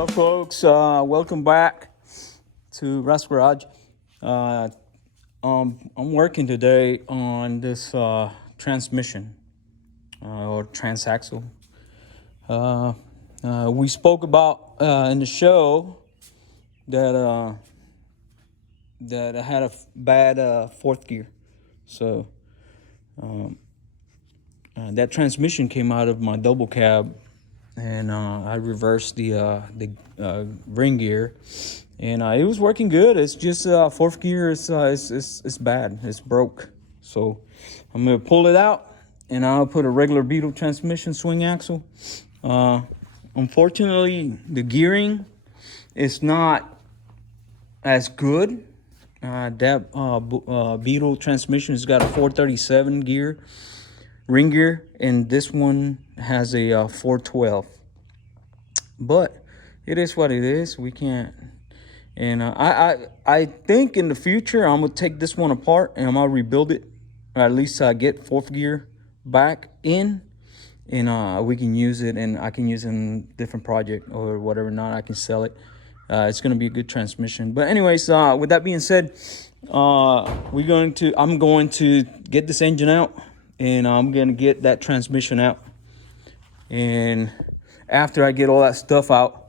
Hello folks, welcome back to Rust Garage. I'm working today on this transmission or transaxle. We spoke about in the show that that I had a bad fourth gear, so that transmission came out of my double cab, and I reversed the ring gear, and it was working good. It's just fourth gear is bad. It's broke. So I'm gonna pull it out, and I'll put a regular Beetle transmission swing axle. Unfortunately, the gearing is not as good. Beetle transmission has got a 437 gear, ring gear, and this one has a 412. But it is what it is. We can't. And I think in the future I'm gonna take this one apart and I'm gonna rebuild it, or at least get fourth gear back in, and we can use it, and I can use it in a different project or whatever. Not I can sell it. It's gonna be a good transmission. But anyways, with that being said, I'm going to get this engine out, and I'm gonna get that transmission out. And after I get all that stuff out,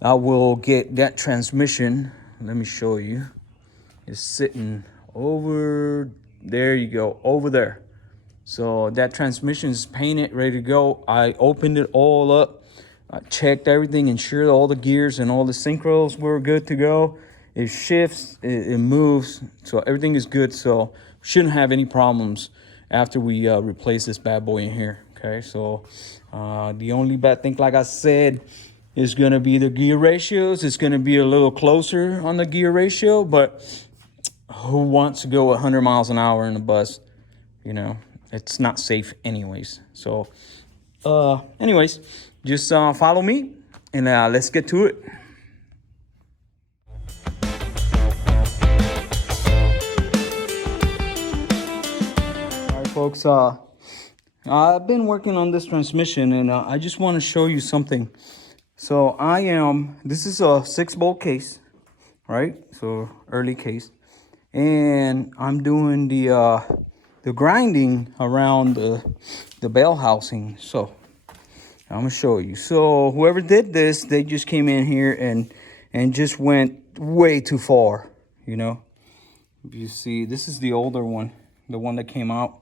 I will get that transmission. Let me show you. It's sitting over there. You go over there. So that transmission is painted, ready to go. I opened it all up. I checked everything, ensured all the gears and all the synchros were good to go. It shifts, it moves, so everything is good. So shouldn't have any problems after we replace this bad boy in here. Okay, so the only bad thing, like I said, is going to be the gear ratios. It's going to be a little closer on the gear ratio, but who wants to go 100 miles an hour in a bus? You know, it's not safe anyways. So anyways, just follow me, and let's get to it. All right, folks, I've been working on this transmission, and I just want to show you something. So this is a 6-bolt case, right? So early case, and I'm doing the grinding around the bell housing. So I'm gonna show you. So whoever did this, they just came in here and just went way too far, you know. You see, this is the older one, the one that came out.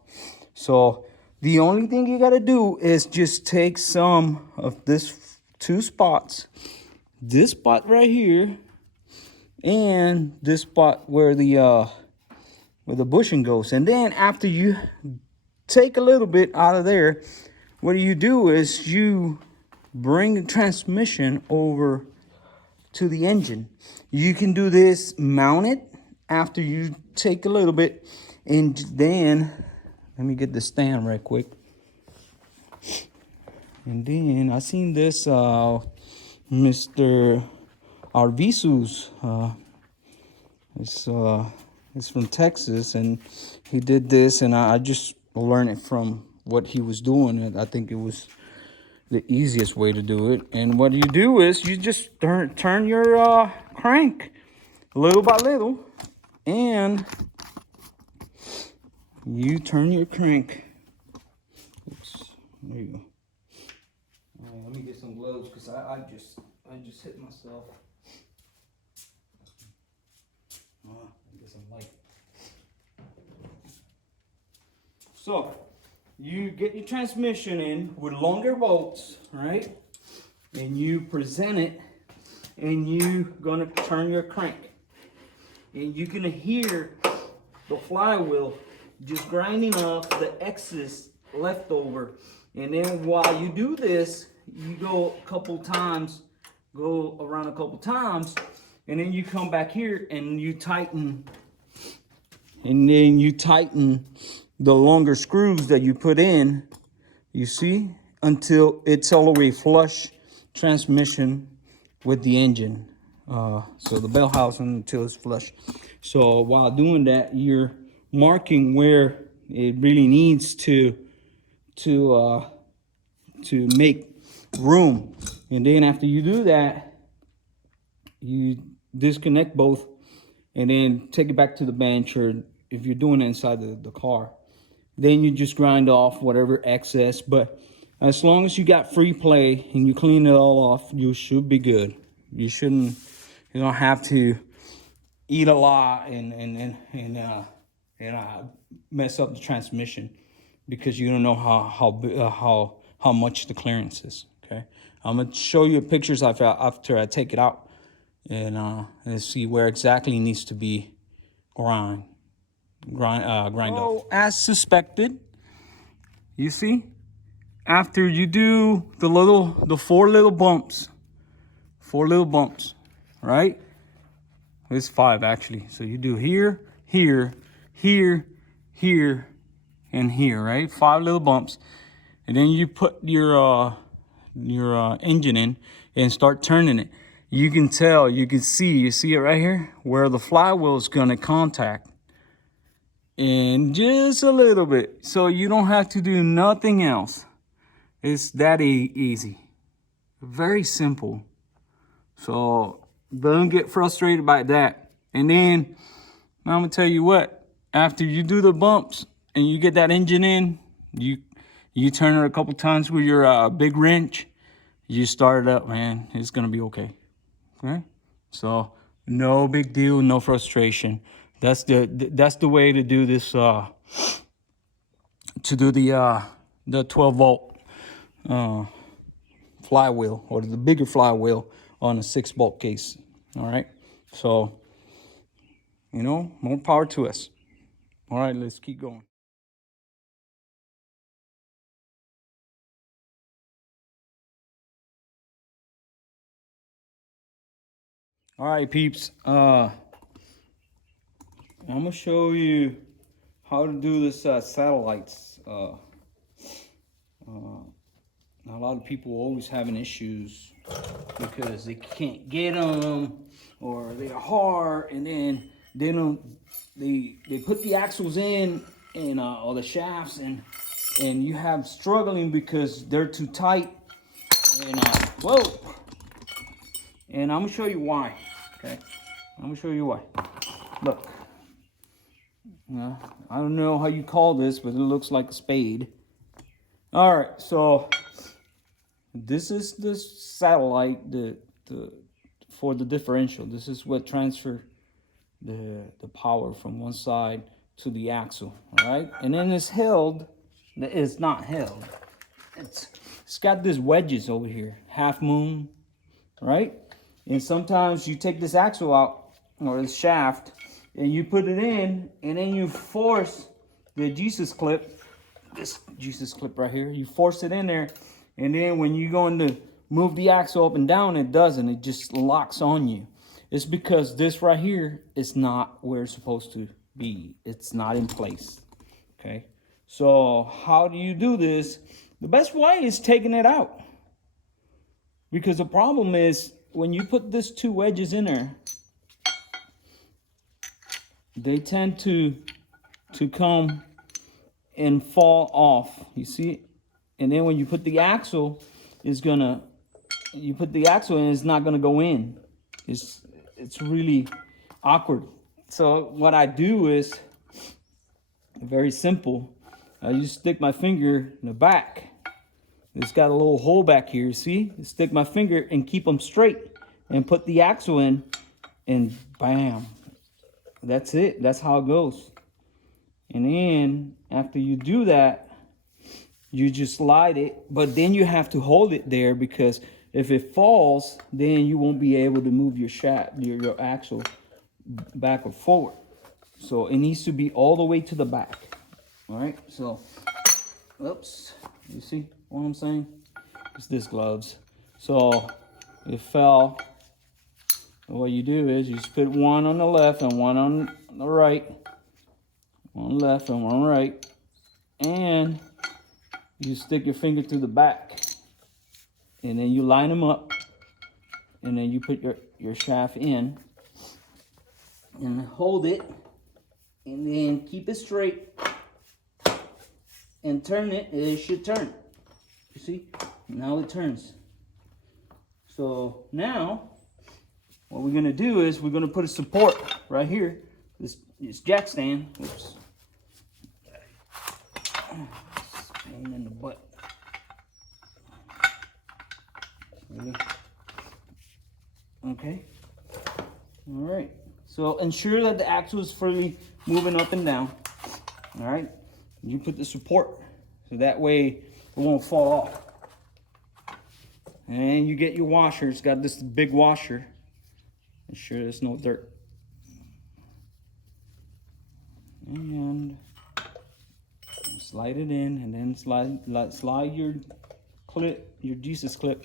So the only thing you gotta do is just take some of this 2 spots, this spot right here, and this spot where the bushing goes. And then after you take a little bit out of there, what you do is you bring the transmission over to the engine. You can do this mounted after you take a little bit, and then let me get the stand right quick. And then I seen this Mr. Arvisu's. It's from Texas, and he did this, and I just learned it from what he was doing. And I think it was the easiest way to do it. And what you do is you just turn your crank little by little, and you turn your crank. Oops, there you go. Let me get some gloves, because I just hit myself. Get some light. So you get your transmission in with longer bolts, right? And you present it, and you gonna turn your crank, and you're gonna hear the flywheel just grinding off the excess leftover. And then while you do this, you go around a couple times, and then you come back here and you tighten, the longer screws that you put in, you see, until it's all the way flush transmission with the engine. So the bell housing until it's flush. So while doing that, you're marking where it really needs to make room. And then after you do that, you disconnect both and then take it back to the bench, or if you're doing it inside the car, then you just grind off whatever excess. But as long as you got free play and you clean it all off, you should be good. You don't have to eat a lot and mess up the transmission because you don't know how much the clearance is. Okay, I'm gonna show you pictures after I take it out and see where exactly it needs to be grind off. As suspected, you see, after you do the four little bumps, right? It's 5 actually. So you do here, here, here, here, and here, right? 5 little bumps, and then you put your engine in and start turning it. You can tell, you see it right here where the flywheel is gonna contact, and just a little bit. So you don't have to do nothing else. It's that easy, very simple. So don't get frustrated by that. And then I'm gonna tell you what, after you do the bumps and you get that engine in, you turn it a couple times with your big wrench, you start it up, man, it's gonna be okay. Okay, so no big deal, no frustration. That's the way to do this, to do the 12 volt flywheel, or the bigger flywheel on a 6-bolt case. All right, so more power to us. All right, let's keep going. All right, peeps, I'm gonna show you how to do this satellites. A lot of people always having issues because they can't get them, or they're hard, and then they put the axles in and or the shafts, and you have struggling because they're too tight. And whoa! And I'm gonna show you why. Okay, I'm gonna show you why. Look, I don't know how you call this, but it looks like a spade. All right, so this is the satellite for the differential. This is what transfer the power from one side to the axle. All right, and then it's not held. It's got these wedges over here, half moon, right? And sometimes you take this axle out, or this shaft, and you put it in, and then you force the Jesus clip, this Jesus clip right here, you force it in there, and then when you're going to move the axle up and down, it doesn't. It just locks on you. It's because this right here is not where it's supposed to be. It's not in place, okay? So how do you do this? The best way is taking it out. Because the problem is, when you put these 2 wedges in there, they tend to come and fall off. You see? And then when you put the axle, you put the axle in, it's not gonna go in. It's really awkward. So what I do is very simple. I just stick my finger in the back. It's got a little hole back here, see? Stick my finger and keep them straight and put the axle in, and bam. That's it. That's how it goes. And then after you do that, you just slide it, but then you have to hold it there, because if it falls, then you won't be able to move your shaft, your axle back or forward. So it needs to be all the way to the back. All right, so, oops, you see what I'm saying? It's this gloves. So it fell. What you do is you just put one on the left and one on the right. One left and one right. And you stick your finger through the back. And then you line them up. And then you put your shaft in. And hold it. And then keep it straight. And turn it. It should turn. You see? Now it turns. So now what we're gonna do is we're gonna put a support right here. This jack stand. Oops. Pain in the butt. Really? Okay. All right. So ensure that the axle is freely moving up and down. All right. You put the support so that way it won't fall off. And you get your washer. It's got this big washer. Ensure there's no dirt. And slide it in, and then slide your clip, your Jesus clip,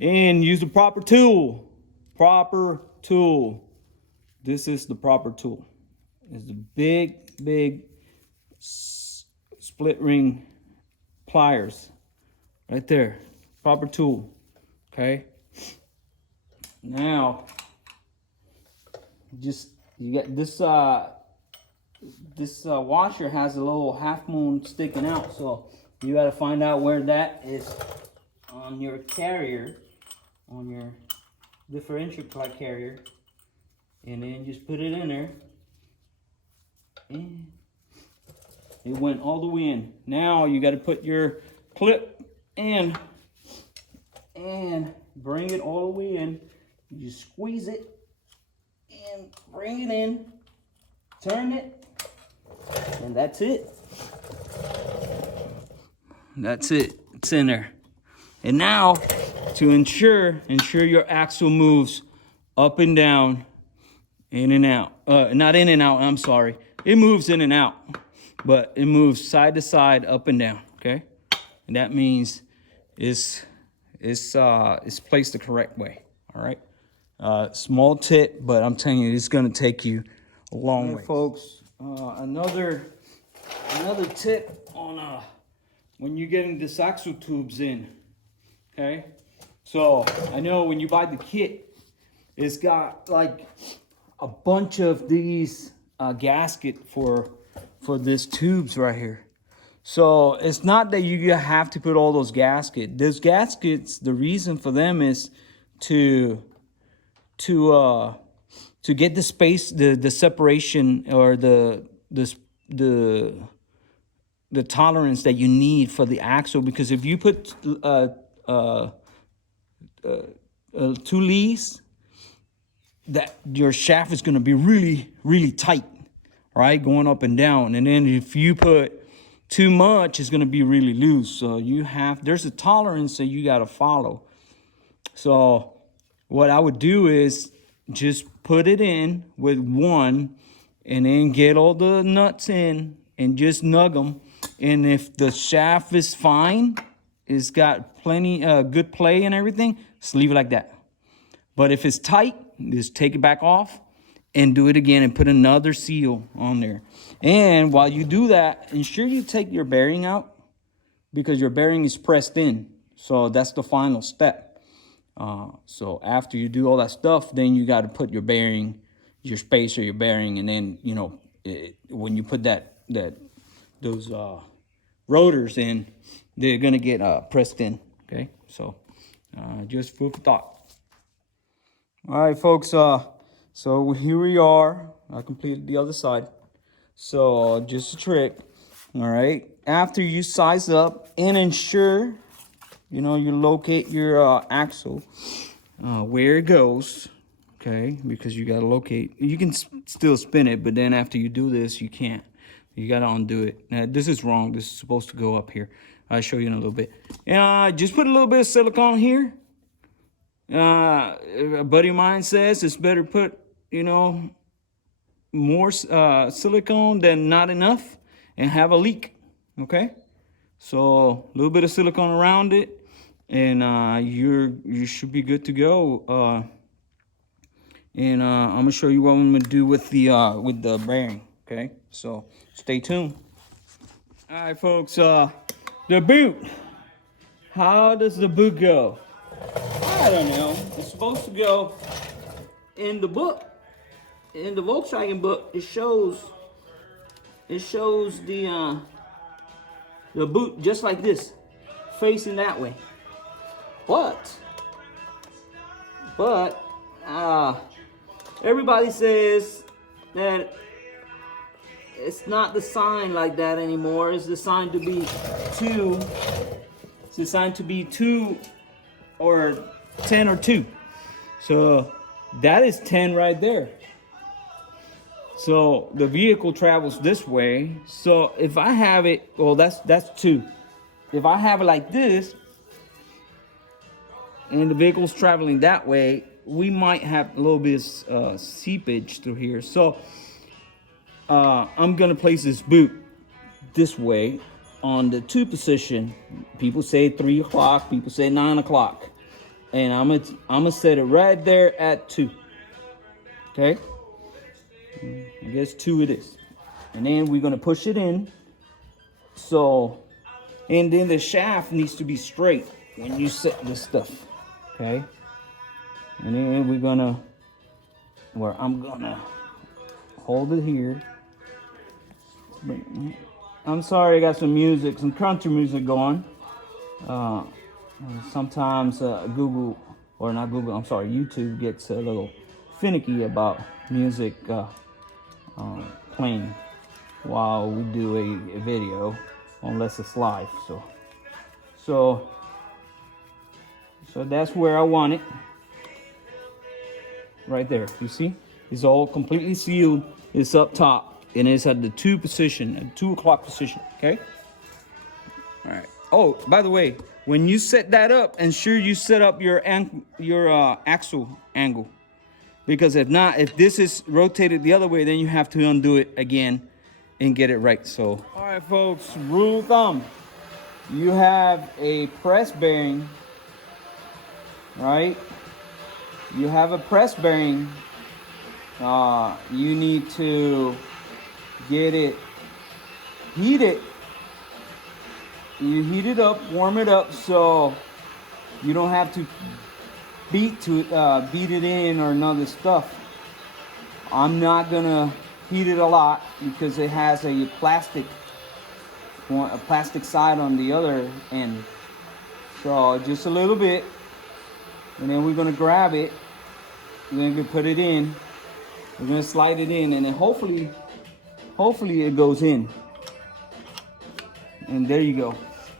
and use the proper tool. Proper tool. This is the proper tool. It's the big split ring pliers right there. Proper tool. Okay. Now, you get this. This washer has a little half moon sticking out, so you got to find out where that is on your carrier, on your differential carrier, and then just put it in there. And it went all the way in. Now you got to put your clip in and bring it all the way in. You squeeze it and bring it in, turn it, and that's it. That's it. It's in there. And now, to ensure your axle moves up and down, in and out. Not in and out, I'm sorry. It moves in and out, but it moves side to side, up and down, okay? And that means it's placed the correct way, all right? Small tip, but I'm telling you, it's gonna take you a long way. Folks, another tip on when you're getting this axle tubes in, okay? So I know when you buy the kit, it's got like a bunch of these gasket for these tubes right here. So it's not that you have to put all those gaskets. Those gaskets, the reason for them is to get the space, the separation, or the tolerance that you need for the axle. Because if you put 2 leads, that your shaft is going to be really tight, right, going up and down. And then if you put too much, it's going to be really loose. So there's a tolerance that you got to follow. So what I would do is just put it in with one, and then get all the nuts in and just nug them. And if the shaft is fine, it's got plenty good play and everything, just leave it like that. But if it's tight, just take it back off and do it again and put another seal on there. And while you do that, ensure you take your bearing out, because your bearing is pressed in. So that's the final step. So after you do all that stuff, then you got to put your bearing, your spacer, your bearing, and then, you know, when you put those rotors in, they're gonna get pressed in. Okay, so just food for thought. All right, folks. So here we are. I completed the other side. So just a trick. All right. After you size up and ensure, you locate your axle where it goes. Okay, because you gotta locate. You can still spin it, but then after you do this, you can't. You gotta undo it. Now, this is wrong. This is supposed to go up here. I'll show you in a little bit. And just put a little bit of silicone here. A buddy of mine says it's better put, more silicone than not enough and have a leak. Okay, so a little bit of silicone around it, and you should be good to go. And I'm gonna show you what I'm gonna do with the bearing. Okay, so stay tuned. All right, folks. The boot. How does the boot go? I don't know. It's supposed to go in the book. In the Volkswagen book, it shows the boot just like this, facing that way. But everybody says that it's not designed like that anymore. It's designed to be 2. It's designed to be 2 or 10 or 2. So that is 10 right there. So the vehicle travels this way. So if I have it, well, that's 2. If I have it like this, and the vehicle's traveling that way, we might have a little bit of seepage through here. So I'm gonna place this boot this way on the 2 position. People say 3 o'clock, people say 9 o'clock. And I'm gonna set it right there at 2. Okay? I guess 2 it is. And then we're gonna push it in. So, and then the shaft needs to be straight when you set this stuff. Okay? And then we're gonna, I'm gonna hold it here. I'm sorry, I got some music, some country music going. Sometimes YouTube gets a little finicky about music playing while we do a video, unless it's live. So that's where I want it. Right there, you see? It's all completely sealed. It's up top, and it's at the 2 position, at 2 o'clock position, okay? All right. Oh, by the way, when you set that up, ensure you set up your axle angle. Because if not, if this is rotated the other way, then you have to undo it again and get it right. So, all right, folks, rule of thumb. You have a press bearing, right? You have a press bearing. You need to get it heated. You heat it up, warm it up, so you don't have to beat it in or none of this stuff. I'm not gonna heat it a lot because it has a plastic side on the other end. So just a little bit, and then we're gonna grab it. We're gonna put it in. We're gonna slide it in, and then hopefully it goes in. And there you go.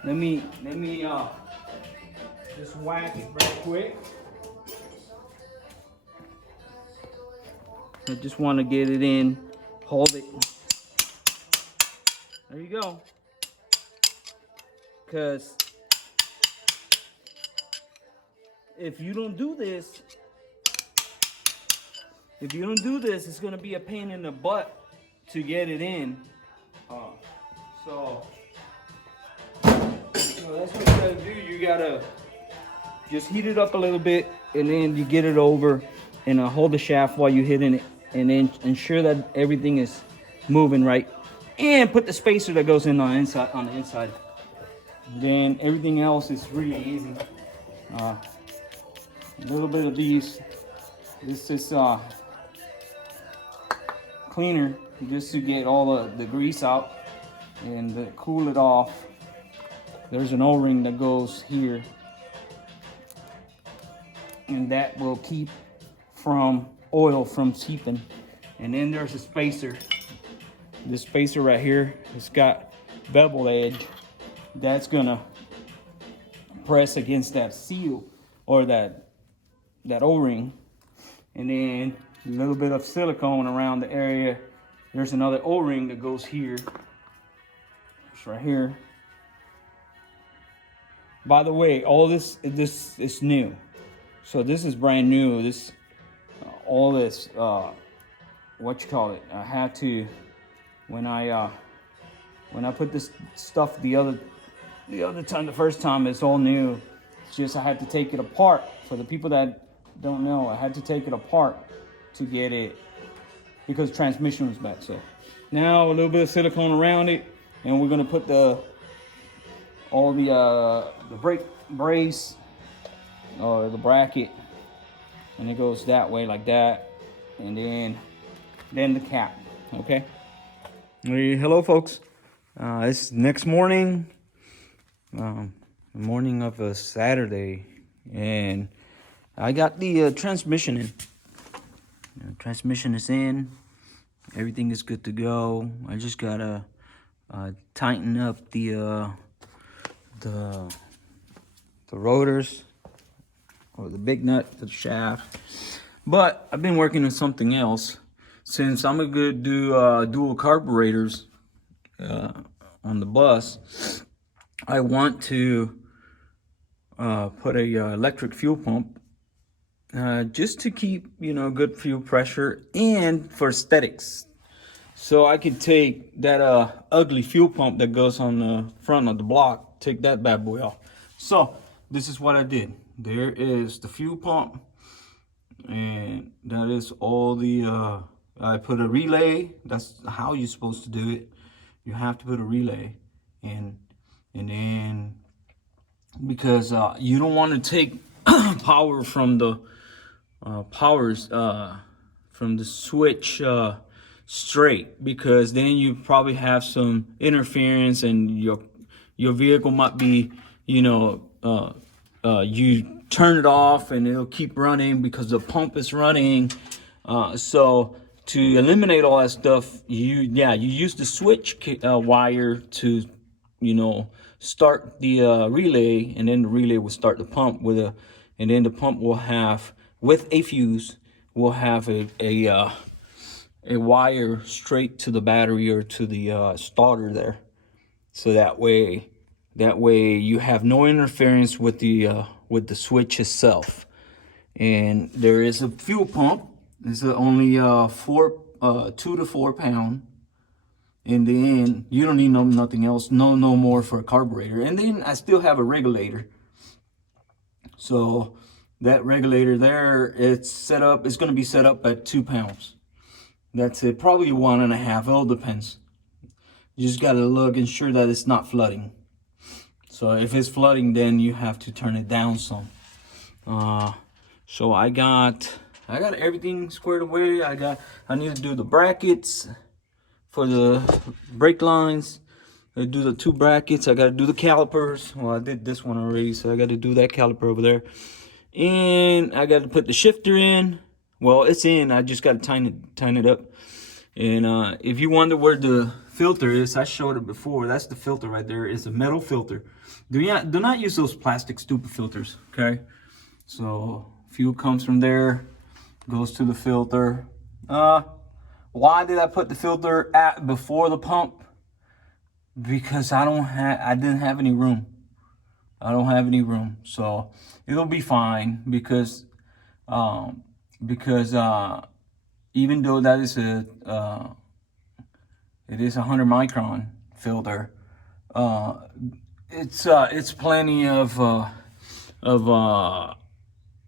Let me just whack it real quick. I just want to get it in. Hold it. There you go. Because if you don't do this, it's going to be a pain in the butt to get it in. So that's what you gotta do. You gotta just heat it up a little bit, and then you get it over and hold the shaft while you're hitting it, and then ensure that everything is moving right, and put the spacer that goes in on the inside. Then everything else is really easy. A little bit of these. This is cleaner just to get all the grease out and cool it off. There's an O-ring that goes here, and that will keep oil from seeping. And then there's a spacer. This spacer right here, it's got bevel edge. That's gonna press against that seal or that O-ring. And then a little bit of silicone around the area. There's another O-ring that goes here. It's right here. By the way, all this is new. So this is brand new. All this, what you call it? I had to, when I put this stuff the first time, it's all new. It's just I had to take it apart. For the people that don't know, I had to take it apart to get it because transmission was bad. So now a little bit of silicone around it, and we're gonna put the brake brace or the bracket, and it goes that way like that, and then the cap. Okay. Hey, hello folks. It's next morning, the morning of a Saturday, and I got the transmission in. Transmission is in. Everything is good to go. I just gotta tighten up the rotors, or the big nut to the shaft. But I've been working on something else. Since I'm gonna do dual carburetors on the bus, I want to put a electric fuel pump just to keep, you know, good fuel pressure and for aesthetics. So I could take that ugly fuel pump that goes on the front of the block, take that bad boy off. So this is what I did. There is the fuel pump, and that is all the I put a relay. That's how you're supposed to do it. You have to put a relay in, and then because you don't want to take power from the from the switch straight, because then you probably have some interference and your vehicle might be, you know, you turn it off and it'll keep running because the pump is running. So to eliminate all that stuff, you use the switch wire to, you know, start the relay, and then the relay will start the pump with a, and then the pump will have, with a fuse, will have a wire straight to the battery or to the starter there. So that way you have no interference with the switch itself. And there is a fuel pump. It's only 2 to 4 pound. In the end, you don't need nothing else, no more for a carburetor. And then I still have a regulator. So that regulator there, it's going to be set up at 2 pounds. That's it, probably 1.5, it all depends. You just gotta look and ensure that it's not flooding. So if it's flooding, then you have to turn it down some. So I got everything squared away. I need to do the brackets for the brake lines. I do the 2 brackets. I gotta do the calipers. Well, I did this one already, so I gotta do that caliper over there. And I gotta put the shifter in. Well, it's in. I just gotta tighten it up. And if you wonder where the filter is, I showed it before. That's the filter right there. It's a metal filter. Do not use those plastic stupid filters, okay? So fuel comes from there, goes to the filter. Why did I put the filter before the pump? Because I didn't have any room. I don't have any room, so it'll be fine, because even though that is it is 100 micron filter, it's plenty of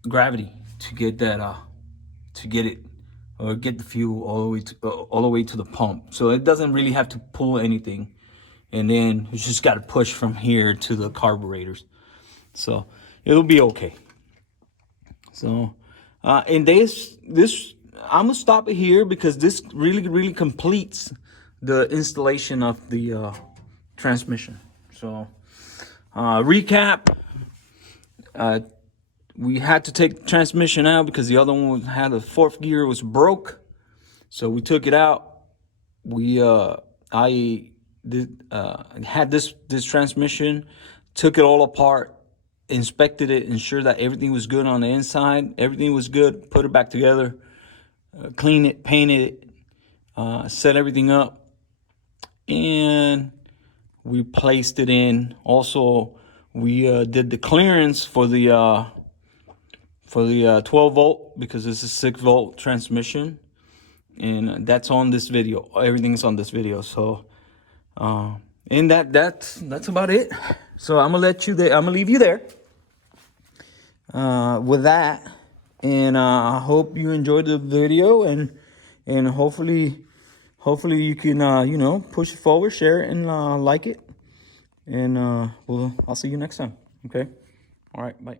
gravity to get that get the fuel all the way to the pump. So it doesn't really have to pull anything, and then you just got to push from here to the carburetors. So it'll be okay. So and this I'm gonna stop it here, because this really completes the installation of the transmission. So recap, we had to take the transmission out because the other one had a 4th gear, was broke, so we took it out. I had this transmission, took it all apart, inspected it, ensured that everything was good on the inside, everything was good, put it back together, clean it, painted it, set everything up, and we placed it in. Also, we did the clearance for the 12 volt, because this is 6 volt transmission, and that's on this video. Everything's on this video. So and that's about it. So I'm gonna let you there. I'm gonna leave you there with that, and I hope you enjoyed the video, and hopefully you can you know, push it forward, share it, and like it, and I'll see you next time. Okay, all right, bye.